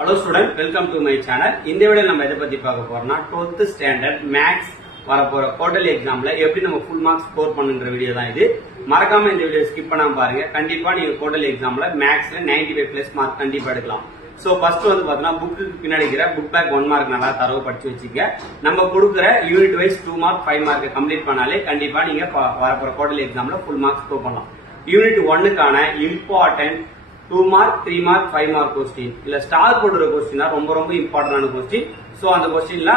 Hello students, welcome to my channel. இந்த வீடியோல நம்ம எதை பத்தி பார்க்க போறோம்னா 12th standard maths வரப்போற குவார்ட்டர்லி எக்ஸாம்ல எப்படி நம்ம full marks ஸ்கோர் பண்ணுன்ற வீடியோ தான் இது. மறக்காம இந்த வீடியோ ஸ்கிப் பண்ணாம பாருங்க. கண்டிப்பா நீங்க குவார்ட்டர்லி எக்ஸாம்ல மேத்ஸ்ல 95+ மார்க் கண்டிப்பா எடுக்கலாம். சோ ஃபர்ஸ்ட் வந்து பாத்தீங்கன்னா புக்கு பின்னாடி இருக்கிற புக் பேக் 1 மார்க் நல்லா தரவு படிச்சு வச்சுங்க. நம்ம கொடுக்குற unit wise 2 mark 5 mark complete பண்ணாலே கண்டிப்பா நீங்க வரப்போற குவார்ட்டர்லி எக்ஸாம்ல full marks ஸ்கோர் பண்ணலாம். யூனிட் 1க்கான important 2 mark 3 mark 5 mark question இல்ல ஸ்டார் போடுற கொஸ்டினா ரொம்ப இம்பார்ட்டன்டான கொஸ்டின். சோ அந்த கொஸ்டின்ல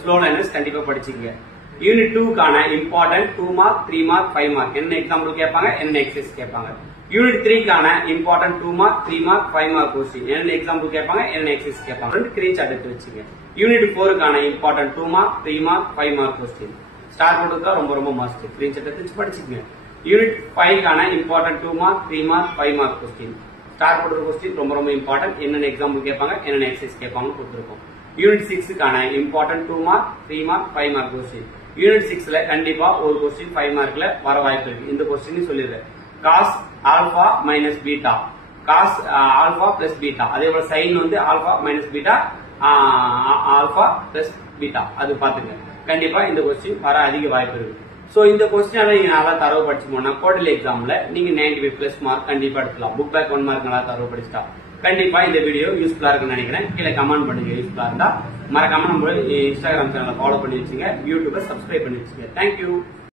ஸ்லோ லைனர்ஸ் கண்டிப்பா படிச்சுங்க. யூனிட் 2க்கான இம்பார்ட்டன்ட் 2 மார்க் 3 மார்க் 5 மார்க் என்ன எக்ஸாம்பிள் கேட்பாங்க, என்ன எக்ஸசைஸ் கேட்பாங்க. யூனிட் 3க்கான important 2 mark 3 mark 5 mark question என்ன எக்ஸாம்பிள் கேட்பாங்க, என்ன எக்ஸசைஸ் கேட்பாங்க. ரெண்டு ஸ்கிரீன்ஷாட் எடுத்து வச்சுங்க. யூனிட் 4க்கான important 2 mark 3 mark 5 mark question star போடுறதுக்கு ரொம்ப மஸ்ட். ஸ்கிரீன்ஷாட் எடுத்து படிச்சுங்க. யூனிட் 5க்கான important 2 mark 3 mark 5 mark question star போடுற கொஸ்டின் ரொம்ப இம்பார்ட்டன்ட். என்னென்ன எக்ஸாம்பிள் கேட்பாங்க, என்னென்ன எக்ஸசைஸ் கேட்பாங்க கொடுத்துருக்கோம். யூனிட் 6க்கான important 2 mark 3 mark 5 mark question. Unit 6ல கண்டிப்பா ஒரு கொஸ்டின் 5 மார்க்ல வர வாய்ப்பு இருக்கு. இந்த கொஸ்டின் சொல்லிடுறேன். Cos alpha minus beta, cos alpha plus beta, அதே போல சைன் வந்து alpha minus beta, alpha plus beta, அது பாத்துங்க. கண்டிப்பா இந்த கொஸ்டின் வர அதிக வாய்ப்பு இருக்கு. சோ இந்த கொஸ்டின் நீங்க நல்லா தரவு படிச்சு போனா குவார்ட்டர்லி எக்ஸாம்ல நீங்க 95+ மார்க் கண்டிப்பா எடுக்கலாம். புக் பேக் 1 மார்க் நல்லா தரவு படிச்சுட்டா கண்டிப்பா இந்த வீடியோ யூஸ்ஃபுல்லா இருக்குன்னு நினைக்கிறேன். கீழே கமெண்ட் பண்ணுங்க. யூஸ்ஃபுல்லா இருந்தா மறக்காம நம்ம இன்ஸ்டாகிராம் சேனலை ஃபாலோ பண்ணி வச்சுங்க, யூடியூபை சப்ஸ்கிரைப் பண்ணி வச்சுங்க. தேங்க்யூ.